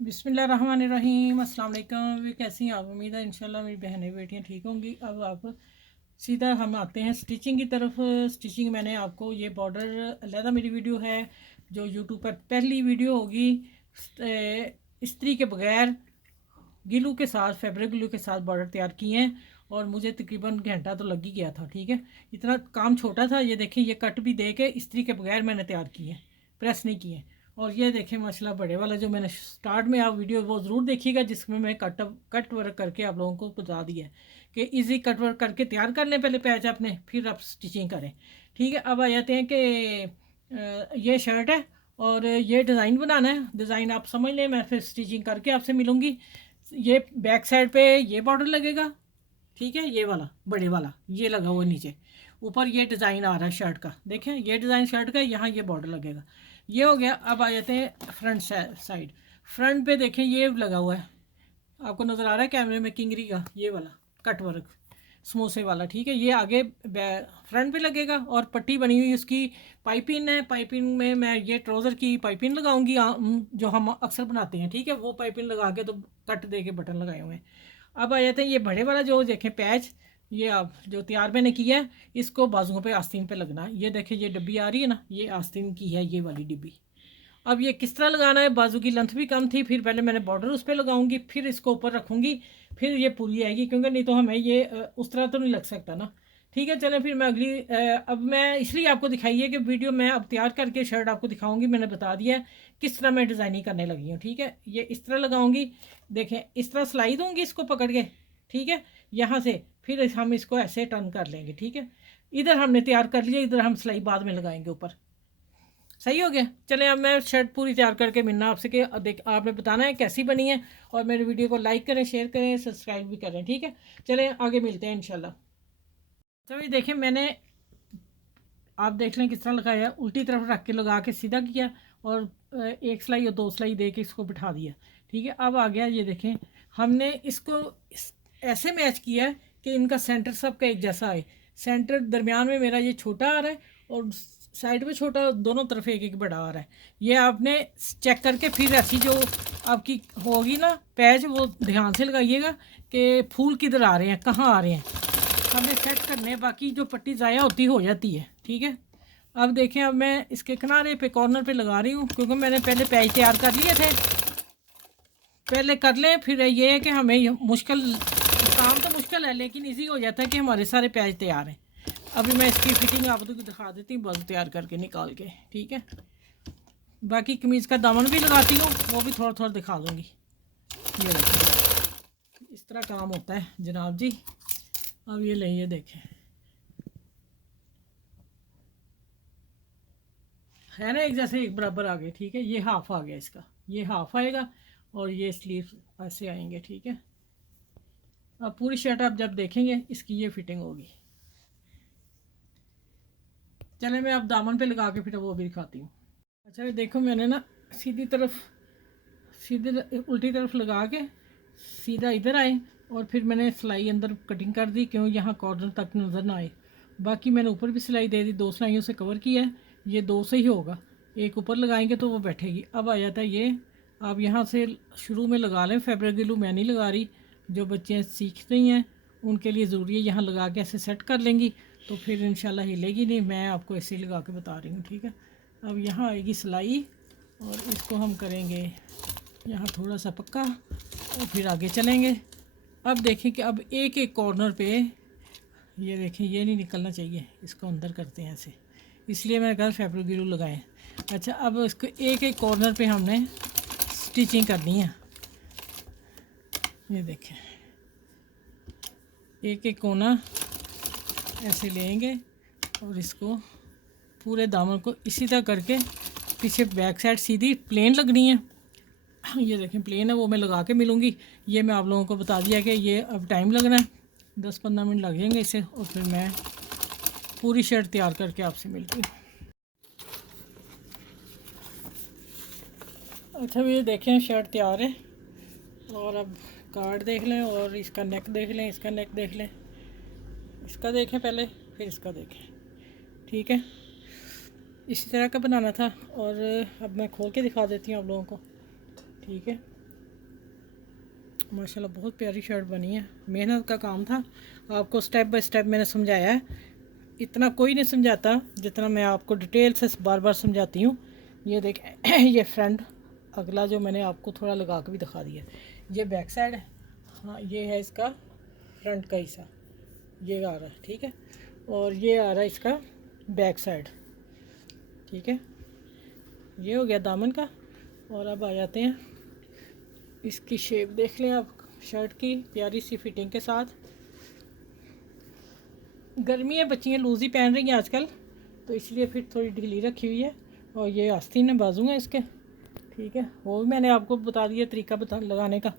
बिस्मिल्लाहिर्रहमानिर्रहीम। अस्सलाम वालेकुम। कैसी हैं आप? उम्मीद है इंशाल्लाह मेरी बहनें बेटियां ठीक होंगी। अब आप सीधा हम आते हैं स्टिचिंग की तरफ। स्टिचिंग मैंने आपको ये बॉर्डर अलहदा मेरी वीडियो है जो यूट्यूब पर पहली वीडियो होगी इस्त्री के बगैर गिलू के साथ, फैब्रिक ग्लू के साथ बॉर्डर तैयार किए हैं और मुझे तकरीबन घंटा तो लग ही गया था। ठीक है, इतना काम छोटा था। ये देखें, ये कट भी दे के इस्त्री के बगैर मैंने तैयार किए हैं, प्रेस नहीं किए। और ये देखें माशाल्लाह बड़े वाला जो मैंने स्टार्ट में, आप वीडियो वो ज़रूर देखिएगा जिसमें मैं कट वर्क करके आप लोगों को बता दिया है कि इजी कट वर्क करके तैयार कर लें पहले पैच अपने, फिर आप स्टिचिंग करें। ठीक है, अब आ जाते हैं कि ये शर्ट है और ये डिज़ाइन बनाना है। डिज़ाइन आप समझ लें, मैं फिर स्टिचिंग करके आपसे मिलूँगी। ये बैक साइड पे ये बॉर्डर लगेगा। ठीक है, ये वाला बड़े वाला ये लगा हुआ नीचे। ऊपर ये डिज़ाइन आ रहा है शर्ट का, देखें ये डिज़ाइन शर्ट का, यहाँ ये बॉर्डर लगेगा। ये हो गया। अब आ जाते हैं फ्रंट साइड। फ्रंट पे देखें ये लगा हुआ है, आपको नज़र आ रहा है कैमरे में, किंगरी का ये वाला कट वर्क समोसे वाला। ठीक है, ये आगे फ्रंट पे लगेगा और पट्टी बनी हुई उसकी पाइपिंग है। पाइपिंग में मैं ये ट्राउज़र की पाइपिंग लगाऊंगी जो हम अक्सर बनाते हैं। ठीक है, वो पाइपिंग लगा के तो कट दे के बटन लगाए हुए हैं। अब आ जाते हैं ये बड़े वाला जो देखें पैच, ये आप जो तैयार मैंने किया है इसको बाजुओं पे आस्तीन पे लगना है। ये देखें ये डिब्बी आ रही है ना, ये आस्तीन की है ये वाली डिब्बी। अब ये किस तरह लगाना है, बाजू की लेंथ भी कम थी, फिर पहले मैंने बॉर्डर उस पर लगाऊंगी, फिर इसको ऊपर रखूंगी, फिर ये पूरी आएगी, क्योंकि नहीं तो हमें ये उस तरह तो नहीं लग सकता ना। ठीक है, चलें फिर मैं अगली अब मैं इसलिए आपको दिखाई है कि वीडियो मैं अब तैयार करके शर्ट आपको दिखाऊंगी। मैंने बता दिया है किस तरह मैं डिज़ाइनिंग करने लगी हूँ। ठीक है, ये इस तरह लगाऊंगी, देखें इस तरह सिलाई दूंगी इसको पकड़ के। ठीक है, यहाँ से फिर हम इसको ऐसे टर्न कर लेंगे। ठीक है, इधर हमने तैयार कर लिया, इधर हम सिलाई बाद में लगाएंगे ऊपर। सही हो गया। चले अब मैं शर्ट पूरी तैयार करके मिलना आपसे कि देख आपने बताना है कैसी बनी है, और मेरे वीडियो को लाइक करें, शेयर करें, सब्सक्राइब भी करें। ठीक है, चलें आगे मिलते हैं इंशाल्लाह। तो ये देखें मैंने, आप देख लें किस तरह लगाया, उल्टी तरफ रख के लगा के सीधा किया और एक सिलाई और दो सिलाई दे के इसको बिठा दिया। ठीक है, अब आ गया, ये देखें हमने इसको ऐसे मैच किया है कि इनका सेंटर सबका एक जैसा आए। सेंटर दरमियान में मेरा ये छोटा आ रहा है और साइड में छोटा, दोनों तरफ एक एक बड़ा आ रहा है। ये आपने चेक करके फिर ऐसी जो आपकी होगी ना पैच, वो ध्यान से लगाइएगा कि फूल किधर आ रहे हैं, कहाँ आ रहे हैं, हमें सेट करने, बाकी जो पट्टी ज़ाया होती हो जाती है। ठीक है, अब देखें, अब मैं इसके किनारे पे कॉर्नर पे लगा रही हूँ क्योंकि मैंने पहले पैच तैयार कर लिए थे। पहले कर लें, फिर ये है कि हमें मुश्किल काम तो मुश्किल है लेकिन इजी हो जाता है कि हमारे सारे पैच तैयार हैं। अभी मैं इसकी फिटिंग आपको दिखा देती हूँ बस तैयार करके निकाल के। ठीक है, बाकी कमीज़ का दामन भी लगाती हूँ, वो भी थोड़ा थोड़ा दिखा दूँगी। ये देखिए इस तरह काम होता है जनाब जी। अब ये ले, ये देखें है ना एक जैसे एक बराबर आ गए। ठीक है, ये हाफ आ गया इसका, ये हाफ आएगा और ये स्लीव ऐसे आएंगे। ठीक है, अब पूरी शर्ट आप जब देखेंगे इसकी ये फिटिंग होगी। चले मैं अब दामन पे लगा के फिर वो भी दिखाती हूँ। अच्छा ये देखो मैंने ना सीधी तरफ, सीधे उल्टी तरफ लगा के सीधा इधर आए और फिर मैंने सिलाई अंदर कटिंग कर दी, क्यों यहाँ कॉर्नर तक नज़र ना आए। बाकी मैंने ऊपर भी सिलाई दे दी, दो सिलाइयों से कवर किया है। ये दो से ही होगा, एक ऊपर लगाएंगे तो वो बैठेगी। अब आ जाता है ये, आप यहाँ से शुरू में लगा लें। फैब्रिक ग्लू मैं नहीं लगा रही, जो बच्चे सीखते ही हैं उनके लिए ज़रूरी है। यहाँ लगा के ऐसे सेट कर लेंगी तो फिर इंशाल्लाह हिलेगी नहीं, मैं आपको ऐसे ही लगा के बता रही हूँ। ठीक है, अब यहाँ आएगी सिलाई और इसको हम करेंगे यहाँ थोड़ा सा पक्का और फिर आगे चलेंगे। अब देखें कि अब एक एक कॉर्नर पे, ये देखें ये नहीं निकलना चाहिए, इसको अंदर करते हैं ऐसे, इसलिए मैंने कहा फैब्रिक ग्लू लगाएं। अच्छा, अब इसको एक एक कॉर्नर पे हमने स्टिचिंग करनी है। ये देखें एक एक कोना ऐसे लेंगे और इसको पूरे दामन को इसी तरह करके पीछे बैक साइड सीधी प्लेन लगनी है। ये देखें प्लेन है, वो मैं लगा के मिलूँगी। ये मैं आप लोगों को बता दिया कि ये अब टाइम लगना है, 10-15 मिनट लग जाएंगे इसे, और फिर मैं पूरी शर्ट तैयार करके आपसे मिलती हूँ। अच्छा ये देखें शर्ट तैयार है, और अब कार्ड देख लें और इसका नेक देख लें, इसका नेक देख लें, इसका देखें पहले फिर इसका देखें। ठीक है, इसी तरह का बनाना था और अब मैं खोल के दिखा देती हूँ आप लोगों को। ठीक है, माशाल्लाह बहुत प्यारी शर्ट बनी है, मेहनत का काम था। आपको स्टेप बाय स्टेप मैंने समझाया है, इतना कोई नहीं समझाता जितना मैं आपको डिटेल से बार बार समझाती हूँ। ये देख ये फ्रंट, अगला जो मैंने आपको थोड़ा लगा के भी दिखा दिया, ये बैक साइड है। हाँ ये है इसका फ्रंट का हिस्सा, ये आ रहा है, ठीक है। और ये आ रहा है इसका बैक साइड, ठीक है। ये हो गया दामन का। और अब आ जाते हैं, इसकी शेप देख लें आप शर्ट की, प्यारी सी फिटिंग के साथ। गर्मी है, बच्चियाँ लूज़ ही पहन रही हैं आजकल, तो इसलिए फिर थोड़ी ढीली रखी हुई है। और ये आस्तीन है बाजू हैं इसके, ठीक है। वो भी मैंने आपको बता दिया तरीका लगाने का।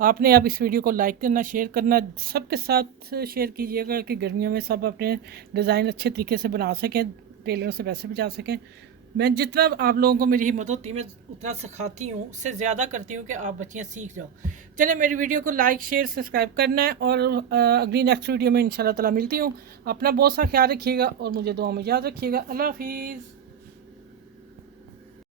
आपने अब इस वीडियो को लाइक करना, शेयर करना, सबके साथ शेयर कीजिएगा कि गर्मियों में सब अपने डिज़ाइन अच्छे तरीके से बना सकें, टेलरों से पैसे बचा सकें। मैं जितना आप लोगों को मेरी हिम्मत होती है मैं उतना सिखाती हूँ, उससे ज़्यादा करती हूँ कि आप बच्चियाँ सीख जाओ। चलिए मेरी वीडियो को लाइक शेयर सब्सक्राइब करना है, और अगली नेक्स्ट वीडियो में इंशाल्लाह ताला मिलती हूँ। अपना बहुत सा ख्याल रखिएगा और मुझे दुआ में याद रखिएगा। अल्लाह हाफिज़।